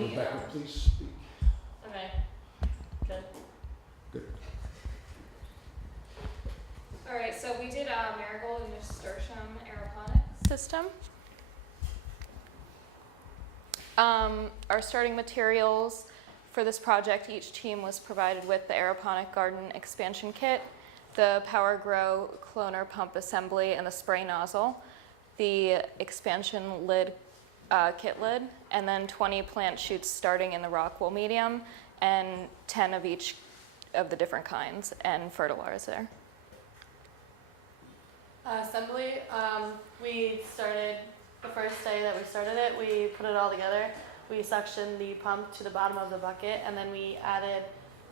Rebecca, please speak. Okay, good. Good. All right, so we did a marigold and nasturtium aeroponics system. Our starting materials for this project, each team was provided with the aeroponic garden expansion kit, the Power Grow cloner pump assembly, and the spray nozzle, the expansion lid, kit lid, and then 20 plant shoots starting in the rock wool medium, and 10 of each of the different kinds, and fertilizer. Assembly, we started, the first day that we started it, we put it all together. We suctioned the pump to the bottom of the bucket, and then we added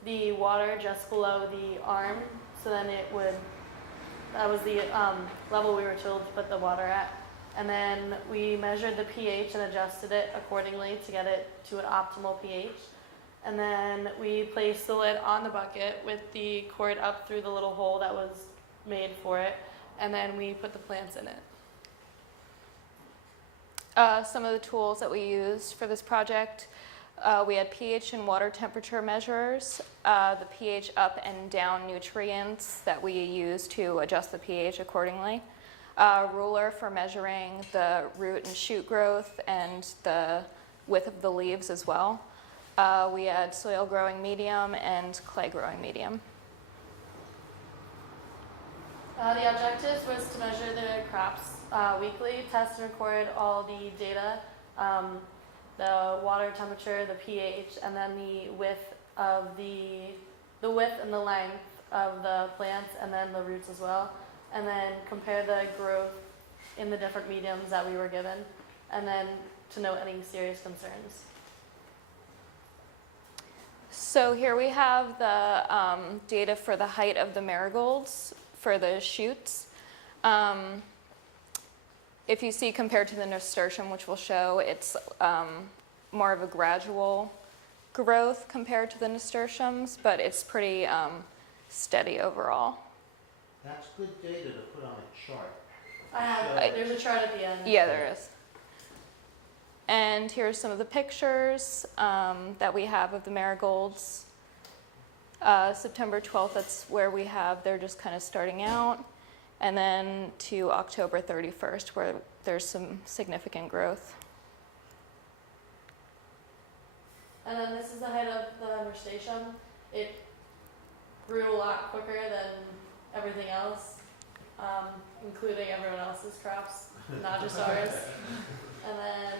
the water just below the arm, so then it would, that was the level we were told to put the water at. And then we measured the pH and adjusted it accordingly to get it to an optimal pH. And then we placed the lid on the bucket with the cord up through the little hole that was made for it, and then we put the plants in it. Some of the tools that we used for this project, we had pH and water temperature measurers, the pH up and down nutrients that we used to adjust the pH accordingly, a ruler for measuring the root and shoot growth and the width of the leaves as well. We had soil growing medium and clay growing medium. The objectives was to measure the crops weekly, test and record all the data, the water temperature, the pH, and then the width of the width and the length of the plants, and then the roots as well, and then compare the growth in the different mediums that we were given, and then to note any serious concerns. So here we have the data for the height of the marigolds for the shoots. If you see compared to the nasturtium, which we'll show, it's more of a gradual growth compared to the nasturtiums, but it's pretty steady overall. That's good data to put on a chart. There's a chart at the end. Yeah, there is. And here's some of the pictures that we have of the marigolds. September 12th, that's where we have, they're just kind of starting out. And then to October 31st, where there's some significant growth. And then this is the height of the nasturtium. It grew a lot quicker than everything else, including everyone else's crops, not just ours. And then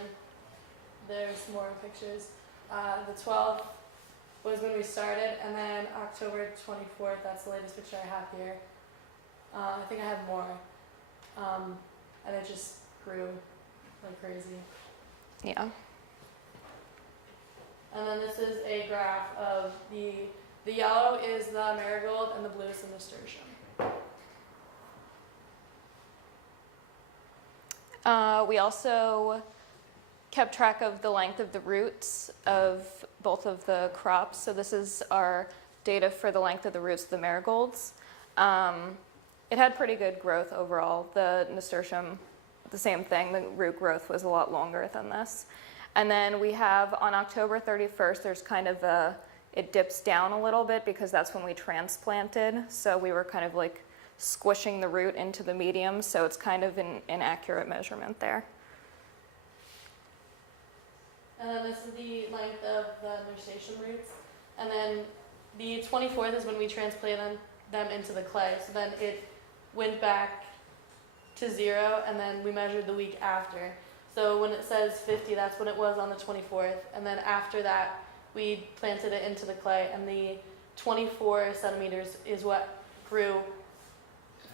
there's more pictures. The 12th was when we started, and then October 24th, that's the latest picture I have here. I think I have more, and it just grew like crazy. Yeah. And then this is a graph of the yellow is the marigold and the blue is the nasturtium. We also kept track of the length of the roots of both of the crops. So this is our data for the length of the roots of the marigolds. It had pretty good growth overall. The nasturtium, the same thing, the root growth was a lot longer than this. And then we have on October 31st, there's kind of it dips down a little bit because that's when we transplanted. So we were kind of like squishing the root into the medium. So it's kind of an inaccurate measurement there. And then this is the length of the nasturtium roots. And then the 24th is when we transplanted them into the clay. So then it went back to 0, and then we measured the week after. So when it says 50, that's when it was on the 24th. And then after that, we planted it into the clay, and the 24 centimeters is what grew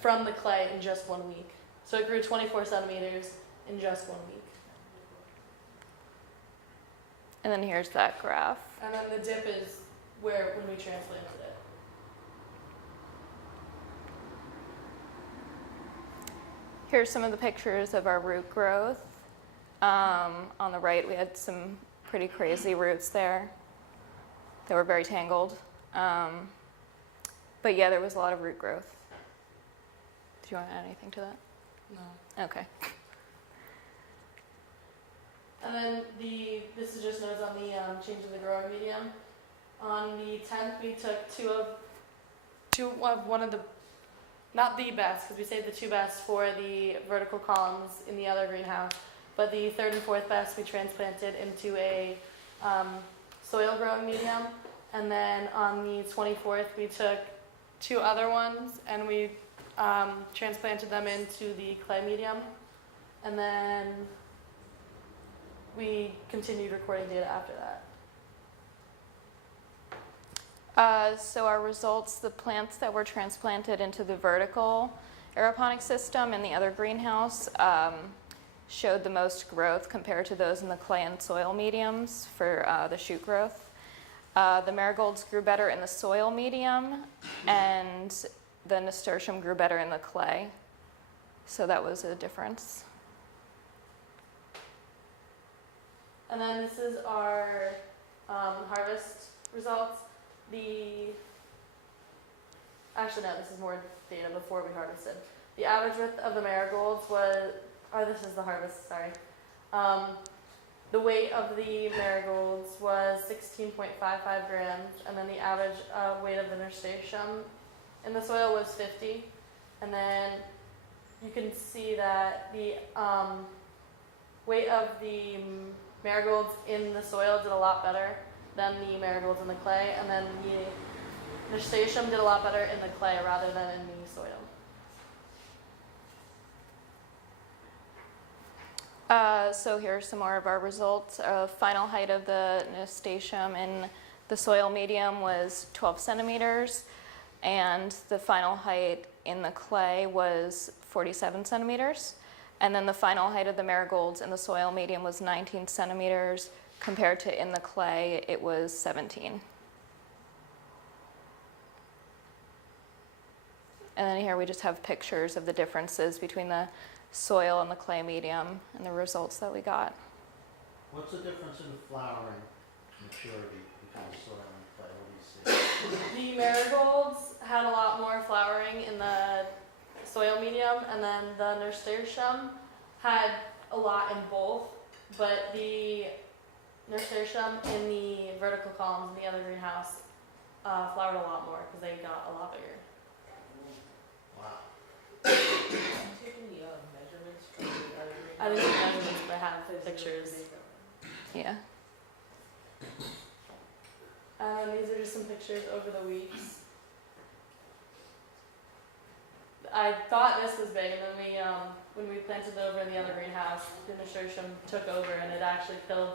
from the clay in just 1 week. So it grew 24 centimeters in just 1 week. And then here's that graph. And then the dip is when we transplanted it. Here's some of the pictures of our root growth. On the right, we had some pretty crazy roots there. They were very tangled. But yeah, there was a lot of root growth. Do you want to add anything to that? No. Okay. And And then this is just notes on the change of the growing medium. On the 10th, we took one of the, not the best, because we saved the two best for the vertical columns in the other greenhouse, but the third and fourth best we transplanted into a soil growing medium. And then on the 24th, we took two other ones and we transplanted them into the clay medium. And then we continued recording data after that. So our results, the plants that were transplanted into the vertical aeroponic system in the other greenhouse showed the most growth compared to those in the clay and soil mediums for the shoot growth. The marigolds grew better in the soil medium, and the nasturtium grew better in the clay. So that was a difference. And then this is our harvest results. Actually, no, this is more data before we harvested. The average width of the marigolds was, this is the harvest, sorry. The weight of the marigolds was 16.55 grams, and then the average weight of the nasturtium in the soil was 50. And then you can see that the weight of the marigolds in the soil did a lot better than the marigolds in the clay, and then the nasturtium did a lot better in the clay rather than in the soil. So here are some more of our results. Final height of the nasturtium in the soil medium was 12 centimeters, and the final height in the clay was 47 centimeters. And then the final height of the marigolds in the soil medium was 19 centimeters, compared to in the clay, it was 17. And then here we just have pictures of the differences between the soil and the clay medium and the results that we got. What's the difference in the flowering maturity between the soil and clay? What do you see? The marigolds had a lot more flowering in the soil medium, and then the nasturtium had a lot in both, but the nasturtium in the vertical columns in the other greenhouse flowered a lot more because they got a lot bigger. Wow. Taking the measurements from the other I didn't take measurements, but I have pictures. Yeah. These are just some pictures over the weeks. I thought this was big, and then when we planted over in the other greenhouse, the nasturtium took over, and it actually killed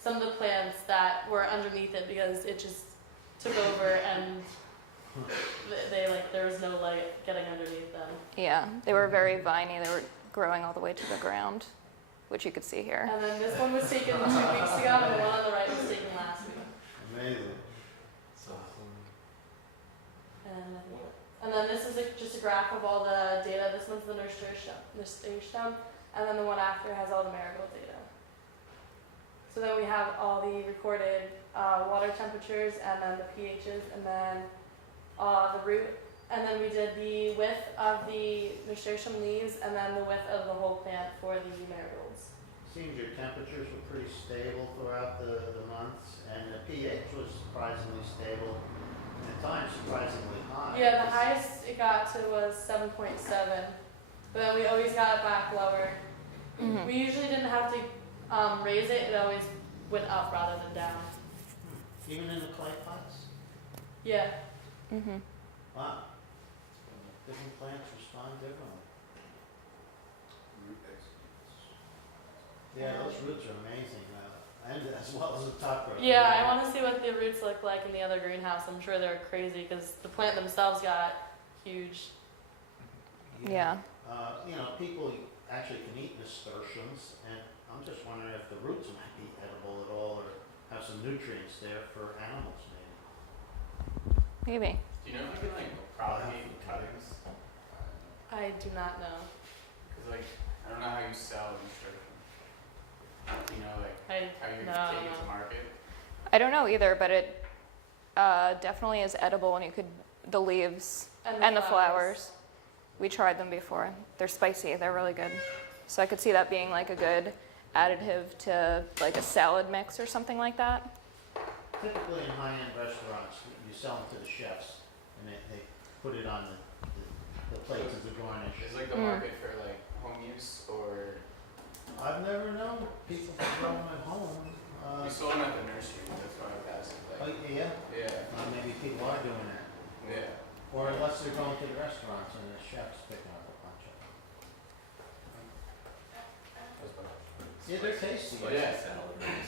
some of the plants that were underneath it because it just took over, and there was no light getting underneath them. Yeah, they were very viney. They were growing all the way to the ground, which you could see here. And then this one was taken 2 weeks ago, and the one on the right was taken last week. Amazing. And then this is just a graph of all the data. This one's the nasturtium, and then the one after has all the marigold data. So then we have all the recorded water temperatures, and then the pHs, and then the root. And then we did the width of the nasturtium leaves, and then the width of the whole plant for the marigolds. Seems your temperatures were pretty stable throughout the months, and the pH was surprisingly stable, and at times surprisingly high. Yeah, the highest it got to was 7.7, but then we always got it back lower. Mm-hmm. We usually didn't have to raise it, it always went up rather than down. Even in the clay pots? Yeah. Mm-hmm. Wow. Different plants respond differently. Root excellence. Yeah, those roots are amazing, and as well as the top root. Yeah, I want to see what the roots look like in the other greenhouse. I'm sure they're crazy because the plant themselves got huge. Yeah. People actually can eat nasturtiums, and I'm just wondering if the roots might be edible at all, or have some nutrients there for animals, maybe. Maybe. Do you know if you can propagate cuttings? I do not know. Cause I don't know how you sell nasturtium. Do you know how you No, take it to market? I don't know either, but it definitely is edible, and you could, the leaves and the flowers. We tried them before. They're spicy. They're really good. So I could see that being like a good additive to like a salad mix or something like that. Typically in high-end restaurants, you sell them to the chefs, and they put it on the plates as a garnish. Is like the market for like home use, or I've never known people to grow them at home. you sold them at the nursery? That's why I asked. Oh, Like, yeah? yeah, Maybe people are doing that. yeah. Or unless they're going to the restaurants and the chef's picking up a bunch of them. Yeah, they're tasty. Yeah.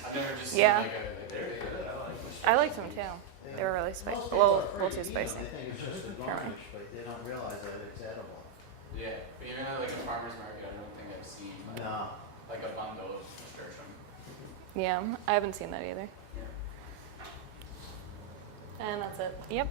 I've never just seen Yeah. like a They're good, I like them. I liked them too. They were really spicy. Most people Well, are a little afraid too to eat 'em. spicy. They think it's just a garnish, but they don't realize that it's edible. Yeah, but even at like a farmer's market, I don't think I've seen like, No. like a bundle of nasturtium. Yeah, I haven't seen that either. Yeah. And that's it. Yep.